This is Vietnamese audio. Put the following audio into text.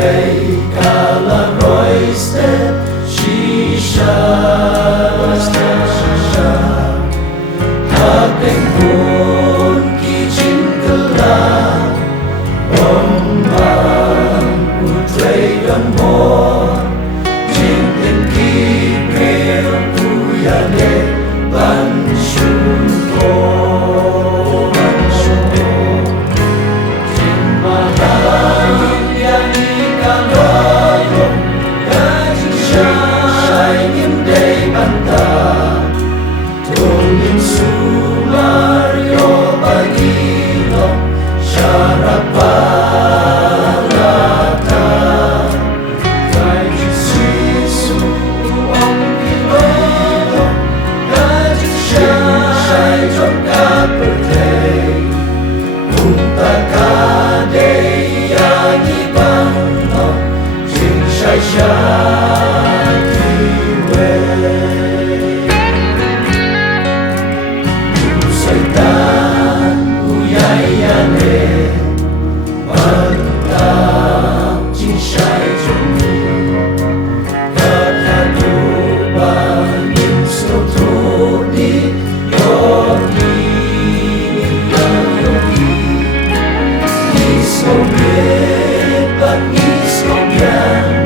Kay kala roisted shisha Hapeng pun kicin gelar Ombang putrai dan mor Jintin kipril puyane ban syuko Jin mahayin yani kalorong Gajin syainim day bantah Tungin sumario bagilong syarapalata Gajin sisu ang pilolong Gajin syai jom kapatay Punta kadey yang ibang Jing syai syaiwe Saitan uyayane Bantang cincai jomni Kakadu bangin stotoni Yogi Iskobet bang iskobyan